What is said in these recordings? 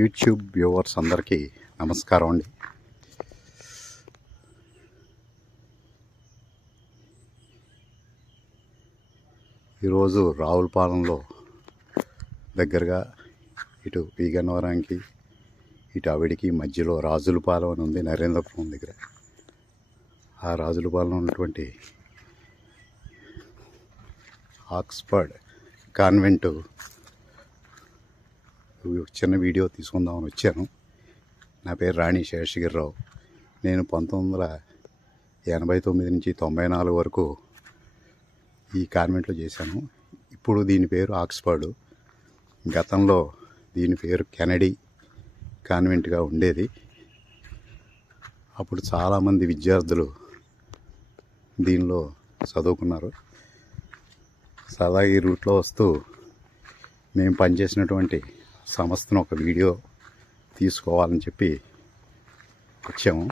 YouTube viewers అందరికీ నమస్కారం అండి. ఈరోజు రావులపాలెంలో దగ్గరగా ఇటు వీగన్నవరానికి ఇటు అవిడికి మధ్యలో రాజులపాలెం అని ఉంది నరేంద్రపురం దగ్గర. ఆ రాజులపాలెం ఉన్నటువంటి ఆక్స్ఫర్డ్ కాన్వెంటు చిన్న వీడియో తీసుకుందామని వచ్చాను. నా పేరు రాణి శేషగిరిరావు. నేను పంతొమ్మిది వందల ఎనభై తొమ్మిది నుంచి తొంభై నాలుగు వరకు ఈ కాన్వెంట్లో చేశాను. ఇప్పుడు దీని పేరు ఆక్స్ఫర్డ్. గతంలో దీని పేరు కెనడీ కాన్వెంట్గా ఉండేది. అప్పుడు చాలామంది విద్యార్థులు దీనిలో చదువుకున్నారు. సదా ఈ రూట్లో వస్తూ మేము పనిచేసినటువంటి సంస్థను ఒక వీడియో తీసుకోవాలని చెప్పి వచ్చాము.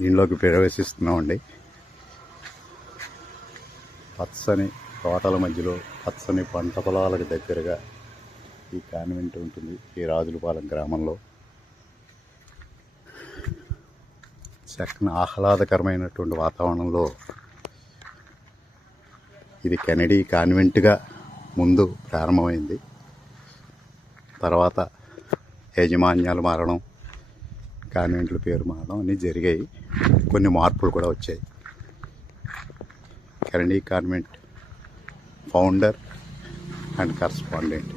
దీనిలోకి ప్రవేశిస్తున్నామండి. పచ్చని తోటల మధ్యలో పచ్చని పంట పొలాలకు దగ్గరగా ఈ కాన్వెంట్ ఉంటుంది. ఈ రాజులపాలెం గ్రామంలో. చక్కని ఆహ్లాదకరమైనటువంటి వాతావరణంలో ఇది కెనడీ కాన్వెంట్గా ముందు ప్రారంభమైంది. తర్వాత యాజమాన్యాలు మారడం కాన్వెంట్ల పేరు మారడం అన్నీ జరిగాయి. కొన్ని మార్పులు కూడా వచ్చాయి. కరణీ convent founder and correspondent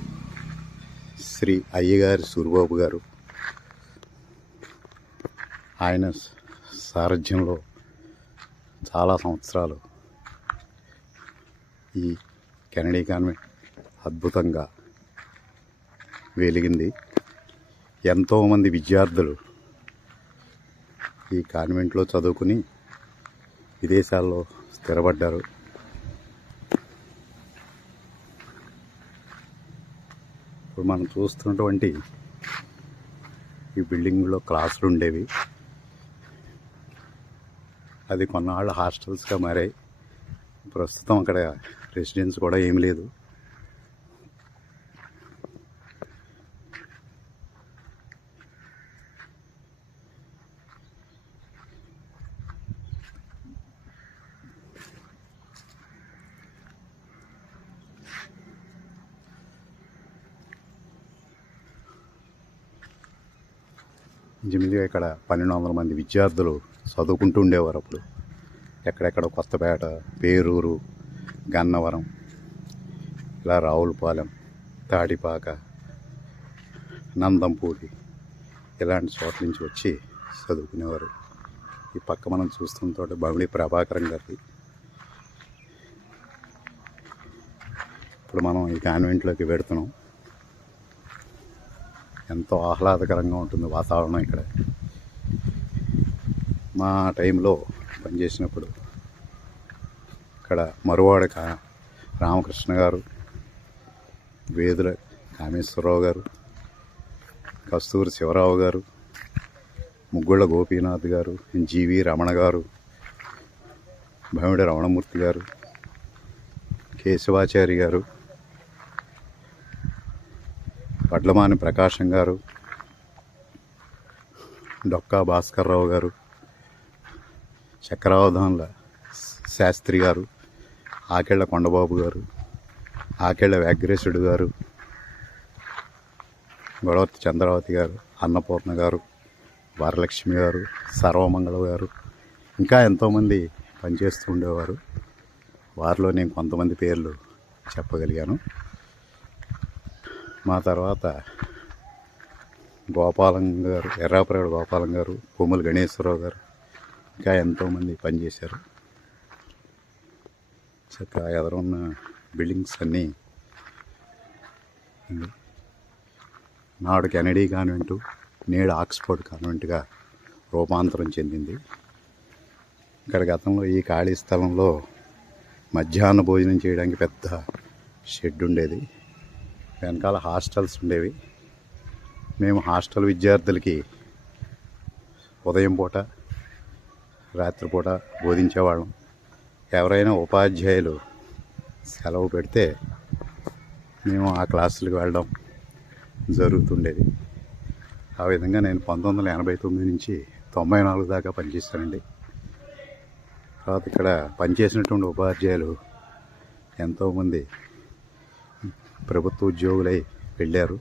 Shri Ayyagari Suribabu గారు. ఆయన సారథ్యంలో చాలా సంవత్సరాలు ఈ కెనడీ కాన్వెంట్ అద్భుతంగా వెలిగింది. ఎంతోమంది విద్యార్థులు ఈ కాన్వెంట్లో చదువుకుని విదేశాల్లో స్థిరపడ్డారు. ఇప్పుడు మనం చూస్తున్నటువంటి ఈ బిల్డింగ్లో క్లాసులు ఉండేవి. అది కొన్నాళ్ళు హాస్టల్స్గా మారాయి. ప్రస్తుతం అక్కడ రెసిడెన్స్ కూడా ఏమి లేదు. ఇంచుమించుగా ఇక్కడ పన్నెండు వందల మంది విద్యార్థులు చదువుకుంటూ ఉండేవారు అప్పుడు. ఎక్కడెక్కడ కొత్తపేట పేరూరు గన్నవరం ఇలా రావులపాలెం తాడిపాక నందంపూడి ఇలాంటి చోట్ల నుంచి వచ్చి చదువుకునేవారు. ఈ పక్క మనం చూస్తుంటే బమిడి ప్రభాకరం గారి ఇప్పుడు మనం ఈ కాన్వెంట్లోకి పెడుతున్నాం ఎంతో ఆహ్లాదకరంగా ఉంటుంది వాతావరణం ఇక్కడ. మా టైంలో పనిచేసినప్పుడు ఇక్కడ మరువాడ కా రామకృష్ణ గారు వేదుల కామేశ్వరరావు గారు కస్తూరి శివరావు గారు ముగ్గుళ్ళ గోపీనాథ్ గారు జీవి రమణ గారు భవిడి రమణమూర్తి గారు కేశవాచారి గారు వడ్లమాని ప్రకాశం గారు డొక్కా భాస్కర్రావు గారు చక్రావధాన్ల శాస్త్రి గారు ఆకేళ్ళ కొండబాబు గారు ఆకేళ్ళ వ్యాఘ్రేశుడు గారు గొడవర్తి చంద్రావతి గారు అన్నపూర్ణ గారు వరలక్ష్మి గారు సర్వమంగళ గారు ఇంకా ఎంతోమంది పనిచేస్తూ ఉండేవారు. వారిలో నేను కొంతమంది పేర్లు చెప్పగలిగాను. మా తర్వాత గోపాలం గారు ఎర్రాపురేడు గోపాలం గారు కొమ్ముల గణేశ్వరరావు గారు ఇంకా ఎంతోమంది పనిచేశారు. చక్కగా ఎదురున్న బిల్డింగ్స్ అన్నీ నాడు కెనడీ కాన్వెంటు నేడు ఆక్స్ఫర్డ్ కాన్వెంట్గా రూపాంతరం చెందింది. ఇక్కడ గతంలో ఈ ఖాళీ స్థలంలో మధ్యాహ్న భోజనం చేయడానికి పెద్ద షెడ్ ఉండేది. వెనకాల హాస్టల్స్ ఉండేవి. మేము హాస్టల్ విద్యార్థులకి ఉదయం పూట రాత్రిపూట బోధించేవాళ్ళం. ఎవరైనా ఉపాధ్యాయులు సెలవు పెడితే మేము ఆ క్లాసులకు వెళ్ళడం జరుగుతుండేది. ఆ విధంగా నేను పంతొమ్మిది వందల ఎనభై తొమ్మిది నుంచి తొంభై నాలుగు దాకా పనిచేశానండి. తర్వాత ఇక్కడ పనిచేసినటువంటి ఉపాధ్యాయులు ఎంతోమంది ప్రభుత్వ ఉద్యోగులై వెళ్ళారు.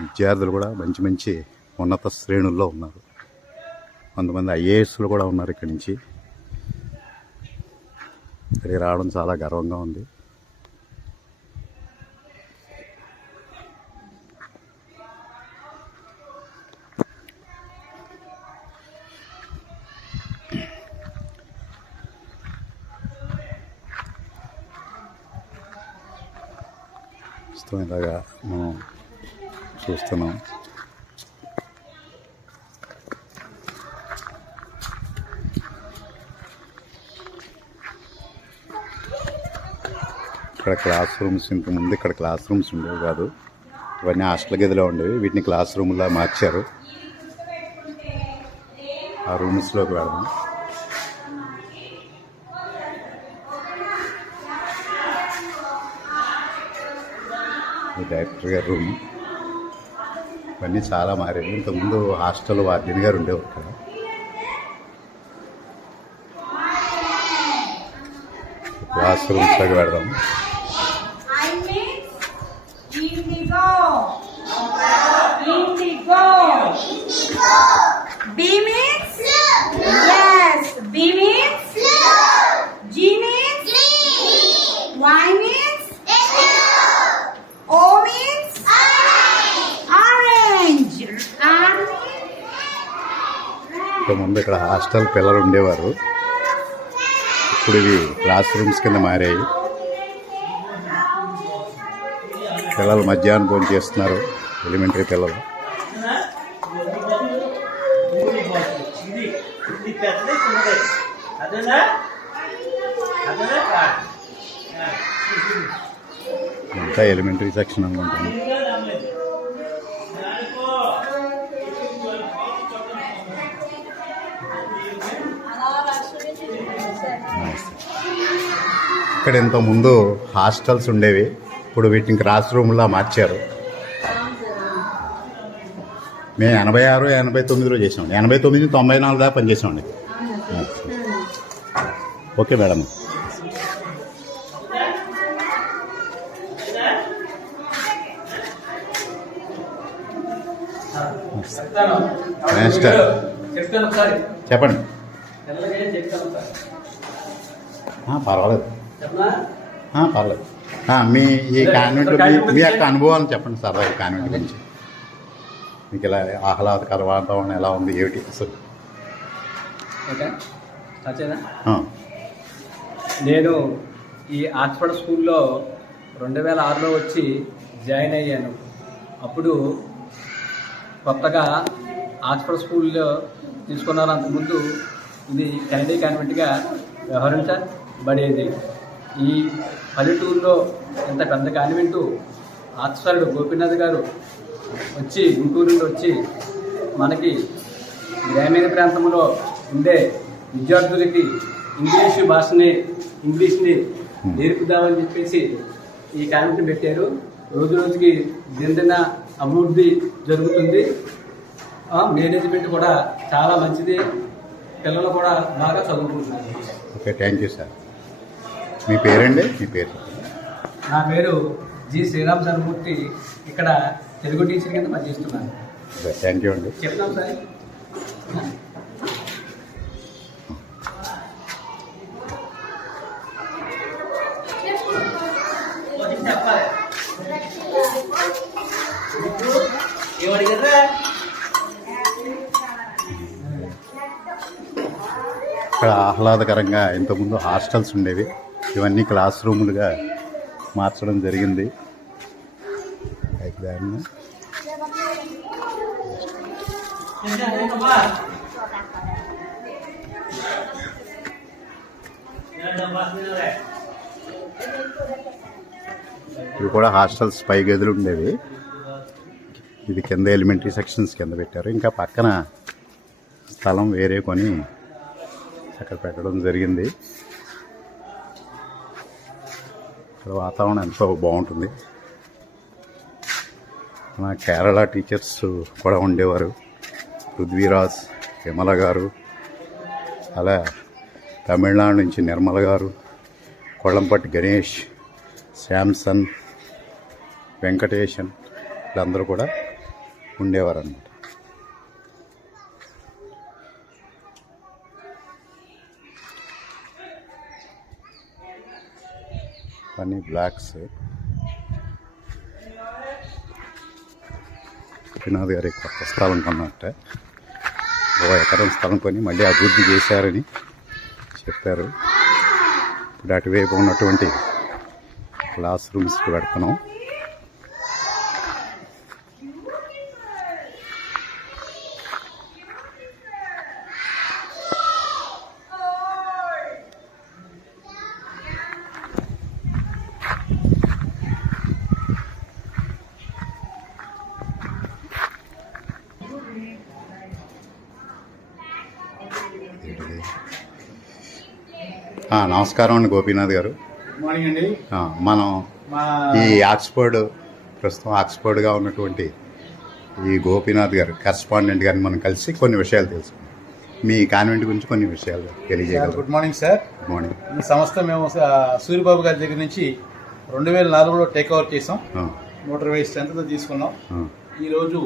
విద్యార్థులు కూడా మంచి మంచి ఉన్నత శ్రేణుల్లో ఉన్నారు. కొంతమంది ఐఏఎస్లు కూడా ఉన్నారు ఇక్కడి నుంచి. ఇక్కడికి రావడం చాలా గర్వంగా ఉంది. ప్రస్తుతం ఇలాగా మనం చూస్తున్నాం. ఇక్కడ క్లాస్ రూమ్స్ ఇంతకుముందు ముందు ఇక్కడ క్లాస్ రూమ్స్ ఉండేవి కాదు. ఇవన్నీ హాస్టల్ గదిలో ఉండేవి. వీటిని క్లాస్ రూమ్లా మార్చారు. ఆ రూమ్స్లోకి వెళ్దాం. డైరెక్టర్ గారి రూమ్ ఇవన్నీ చాలా మారాయి. ఇంతకుముందు హాస్టల్ వార్డెన్ గారు ఉండేవారు ఇక్కడ క్లాస్ రూమ్స్లోకి పెడదాం. ముందు ఇక్కడ హాస్టల్ పిల్లలు ఉండేవారు. ఇప్పుడు ఇవి క్లాస్ రూమ్స్ కింద మారాయి. పిల్లలు మధ్యాహ్నం భోజనం చేస్తున్నారు ఎలిమెంటరీ పిల్లలు. అంతా ఎలిమెంటరీ సెక్షన్ అనుకుంటున్నాను. ఇక్కడ ఇంత ముందు హాస్టల్స్ ఉండేవి. ఇప్పుడు వీటిని క్లాస్ రూమ్లా మార్చారు. మేము ఎనభై ఆరు ఎనభై తొమ్మిదిలో చేసామండి ఎనభై తొమ్మిది తొంభై నాలుగు దాకా పనిచేసామండి ఓకే మేడం. చెప్పండి. పర్వాలేదు. పర్లేదు. మీ ఈ కాన్వెంట్ మీ- యొక్క అనుభవాలు చెప్పండి సార్ ఈ కాన్వెంట్ గురించి. మీకు ఇలా ఆహ్లాదకర వాతావరణం ఎలా ఉంది ఏమిటి? అసలు. నేను ఈ ఆక్స్ఫర్డ్ స్కూల్లో రెండు వేల ఆరులో వచ్చి జాయిన్ అయ్యాను. అప్పుడు కొత్తగా ఆక్స్ఫర్డ్ స్కూల్లో తీసుకున్నారు అంతకుముందు ఇది కెనడీ కాన్వెంట్గా వ్యవహరించబడేది. ఈ పల్లెటూరులో ఇంత పెద్ద కాన్వెంటు ఆక్స్ఫర్డ్ గోపీనాథ్ గారు వచ్చి గుంటూరు నుండి వచ్చి మనకి గ్రామీణ ప్రాంతంలో ఉండే విద్యార్థులకి ఇంగ్లీషు భాషని ఇంగ్లీష్ని నేర్పుదామని చెప్పేసి ఈ కాన్వెంట్ పెట్టారు. రోజు రోజుకి దినదిన అభివృద్ధి జరుగుతుంది. ఆ, మేనేజ్మెంట్ కూడా చాలా మంచిది. పిల్లలు కూడా బాగా చదువుకుంటున్నారు. Okay thank you sir. మీ పేరండి? మీ పేరు? నా పేరు జి శ్రీరామ్ సర్మూర్తి. ఇక్కడ తెలుగు టీచర్ కింద పనిచేస్తున్నాను. థ్యాంక్ యూ అండి. చెప్తాం సార్. ఇక్కడ ఆహ్లాదకరంగా ఇంతకుముందు హాస్టల్స్ ఉండేవి. ఇవన్నీ క్లాస్ రూములుగా మార్చడం జరిగింది. దాన్ని ఇవి కూడా హాస్టల్స్ పై గదులు ఉండేవి. ఇది కింద ఎలిమెంటరీ సెక్షన్స్ కింద పెట్టారు. ఇంకా పక్కన స్థలం వేరే కొని అక్కడ పెట్టడం జరిగింది. ఇక్కడ వాతావరణం ఎంతో బాగుంటుంది. మా కేరళ టీచర్స్ కూడా ఉండేవారు. పృథ్వీరాజ్ విమల గారు అలా తమిళనాడు నుంచి నిర్మల గారు కొళ్ళంపట్టి గణేష్ శాంసన్ వెంకటేశన్ వీళ్ళందరూ కూడా ఉండేవారన్నమాట. కానీ బ్లాక్స్. వినాథ్ గారి కొత్త స్థలం కొన్నట్ట. ఓ ఎకరం స్థలం కొని మళ్ళీ అభివృద్ధి చేశారని చెప్పారు. ఇప్పుడు అటువైపు ఉన్నటువంటి క్లాస్ రూమ్స్ పెడుతున్నాం నమస్కారం అండి గోపీనాథ్ గారు. గుడ్ మార్నింగ్ అండి. మనం ఈ ఆక్స్ఫర్డ్ ప్రస్తుతం ఆక్స్ఫర్డ్గా ఉన్నటువంటి ఈ గోపీనాథ్ గారు కరస్పాండెంట్ గారిని మనం కలిసి కొన్ని విషయాలు తెలుసుకుందాం. మీ కాన్వెంట్ గురించి కొన్ని విషయాలు సార్ తెలియజేయగలరు good morning sir good morning ఈ సంస్థ మేము సూర్యబాబు గారి దగ్గర నుంచి రెండు వేల నాలుగులో టేక్ ఓవర్ చేసాం. నూట ఇరవై స్ట్రెంత్తో తీసుకున్నాం. ఈరోజు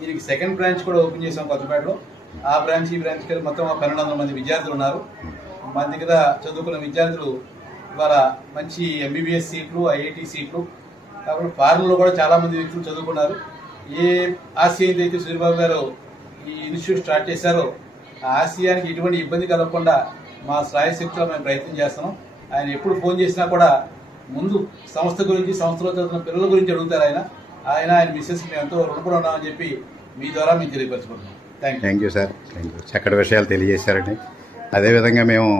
దీనికి సెకండ్ బ్రాంచ్ కూడా ఓపెన్ చేసాం కొత్తపేటలో. ఆ బ్రాంచ్ ఈ బ్రాంచ్ మొత్తం పన్నెండు వందల మంది విద్యార్థులు ఉన్నారు. మన దగ్గర చదువుకున్న విద్యార్థులు ఇవాళ మంచి ఎంబీబీఎస్ సీట్లు ఐఐటి సీట్లు. కాబట్టి ఫారెన్లో కూడా చాలామంది వ్యక్తులు చదువుకున్నారు. ఏ ఆశయం అయితే సూర్యబాబు గారు ఈ ఇన్స్టిట్యూట్ స్టార్ట్ చేశారో ఆ ఆశయానికి ఎటువంటి ఇబ్బంది కలగకుండా మా శ్రాయశక్తిలో మేము ప్రయత్నం చేస్తున్నాం. ఆయన ఎప్పుడు ఫోన్ చేసినా కూడా ముందు సంస్థ గురించి సంస్థలో చదువుతున్న పిల్లల గురించి అడుగుతారు ఆయన. ఆయన ఆయన మిస్సెస్ మేము ఎంతో రుణపడి ఉన్నామని చెప్పి మీ ద్వారా మేము తెలియపరచుకుంటున్నాం. Thank you sir thank you చక్కటి విషయాలు తెలియజేశారండి. అదేవిధంగా మేము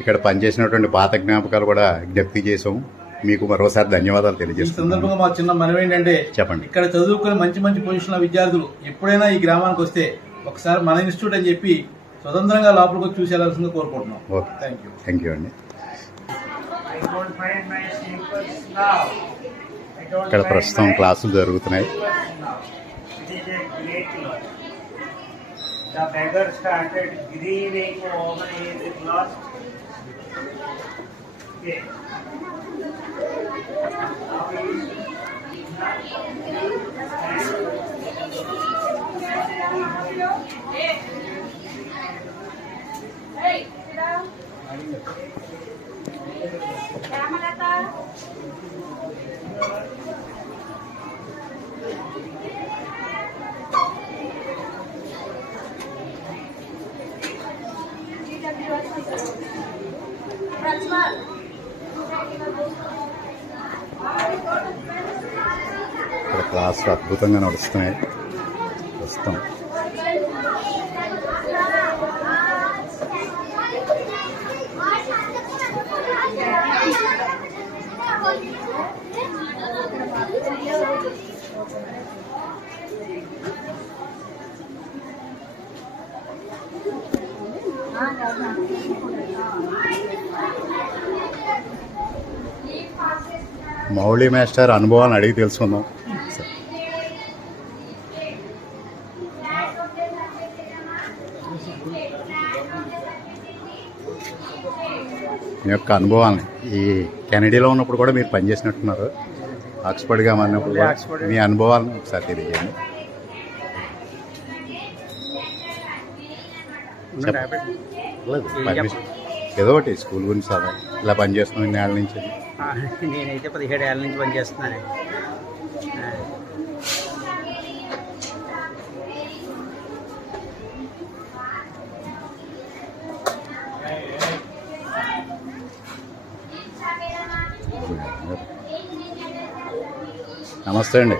ఇక్కడ పనిచేసినటువంటి పాత జ్ఞాపకాలు కూడా జ్ఞప్తి చేసాము మీకు మరోసారి ధన్యవాదాలు సందర్భంగా మా చిన్న మనవి ఏంటంటే చెప్పండి. ఇక్కడ చదువుకుని మంచి మంచి పొజిషన్ల విద్యార్థులు ఎప్పుడైనా ఈ గ్రామానికి వస్తే ఒకసారి మన ఇన్స్టిట్యూట్ అని చెప్పి స్వతంత్రంగా లోపలికి వచ్చి చూసి వెళ్ళాల్సిందిగా కోరుకుంటున్నాం. Okay. Thank you thank you అండి. ఇక్కడ ప్రస్తుతం క్లాసులు జరుగుతున్నాయి. The beggar started grieving over his lost. Okay. Now he is not ఇక్కడ క్లాసులు అద్భుతంగా నడుస్తున్నాయి. ప్రస్తుతం. మౌళి మాస్టర్ అనుభవాన్ని అడిగి తెలుసుకుందాం. మీ యొక్క అనుభవాన్ని ఈ కెనడీలో ఉన్నప్పుడు కూడా మీరు పనిచేసినట్టున్నారు ఆక్స్ఫర్డ్గా మారినప్పుడు మీ అనుభవాలను ఒకసారి తెలియజేయండి చెప్పండి. లేదు, పర్మిషన్. ఏదో ఒకటి స్కూల్ గురించి చదవ ఇలా పనిచేస్తున్నాం నేల నుంచి? ఆ, నేనైతే పదిహేడు ఏళ్ళ నుంచి పనిచేస్తున్నాను నమస్తే అండి.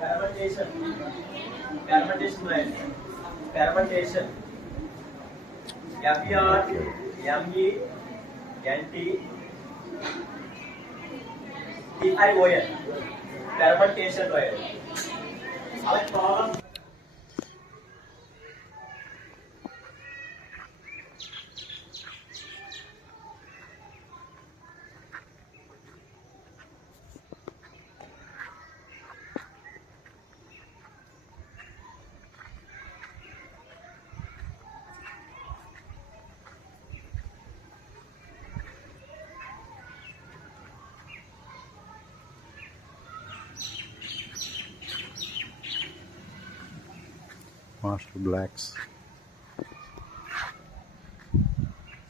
fermentation fermentation right fermentation F E R M E N T T I O N fermentation right అలాగే ప్రాబ్లం మాస్టర్ బ్లాక్స్.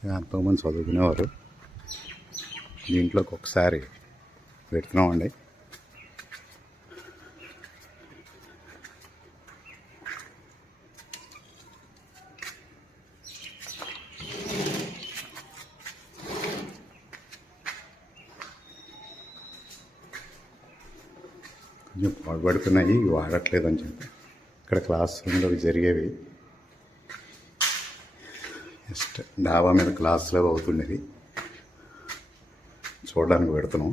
ఎంతోమంది చదువుకునేవారు. దీంట్లోకి ఒకసారి పెడుతున్నామండి. కొంచెం పాడుపడుతున్నాయి వాడట్లేదని చెప్పి. ఇక్కడ క్లాస్ రూమ్లో జరిగేవి. జస్ట్ డాబా మీద క్లాస్లో అవుతుండేది చూడడానికి పెడుతున్నాం.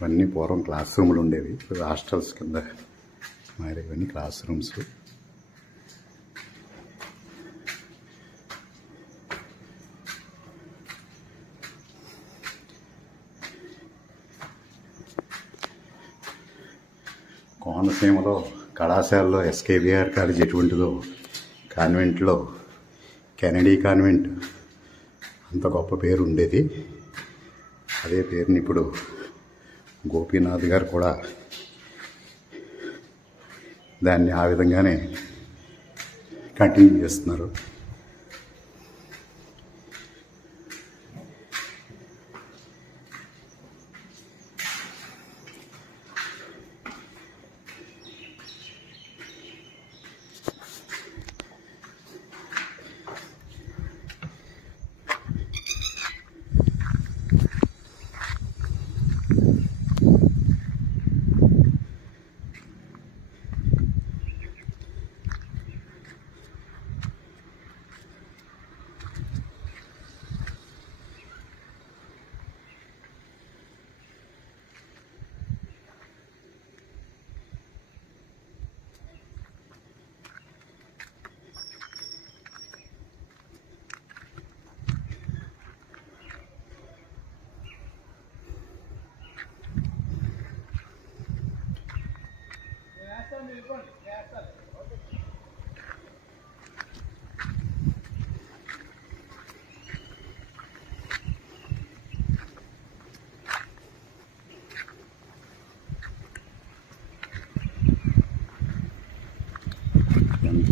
ఇవన్నీ పూర్వం క్లాస్ రూమ్లు ఉండేవి. ఇప్పుడు హాస్టల్స్ కింద మరి ఇవన్నీ క్లాస్ రూమ్స్. కోనసీమలో కళాశాలలో ఎస్కేబిఆర్ కాలేజ్ ఎటువంటిదో కాన్వెంట్లో కెనడీ కాన్వెంట్ అంత గొప్ప పేరు ఉండేది. అదే పేరుని ఇప్పుడు గోపీనాథ్ గారు కూడా దాన్ని ఆ విధంగానే కంటిన్యూ చేస్తున్నారు.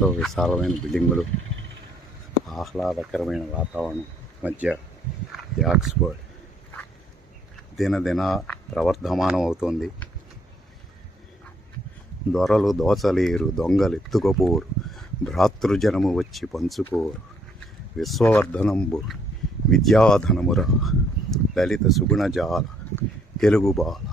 ఎంతో విశాలమైన బిల్డింగులు ఆహ్లాదకరమైన వాతావరణం మధ్య యాక్స్బర్డ్ దినదిన ప్రవర్ధమానం అవుతుంది దొరలు దోచలేరు దొంగలు ఎత్తుకపోరు భ్రాతృజనము వచ్చి పంచుకోరు. విశ్వవర్ధనంబు విద్యాధనమురా లలిత సుగుణజాల తెలుగు బాల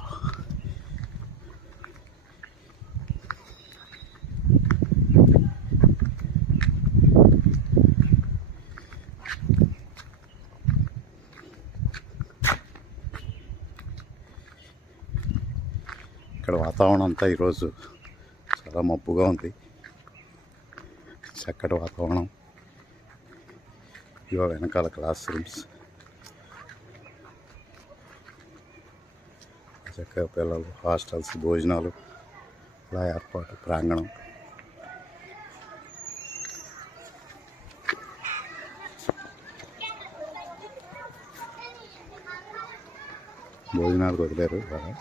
ఇక్కడ వాతావరణం అంతా ఈరోజు చాలా మబ్బుగా ఉంది. చక్కటి వాతావరణం. ఇవ వెనకాల క్లాస్ రూమ్స్. చక్కగా పిల్లలు హాస్టల్స్ భోజనాలు ఇలా ఏర్పాటు ప్రాంగణం. భోజనాలు వదిలేరు బాగా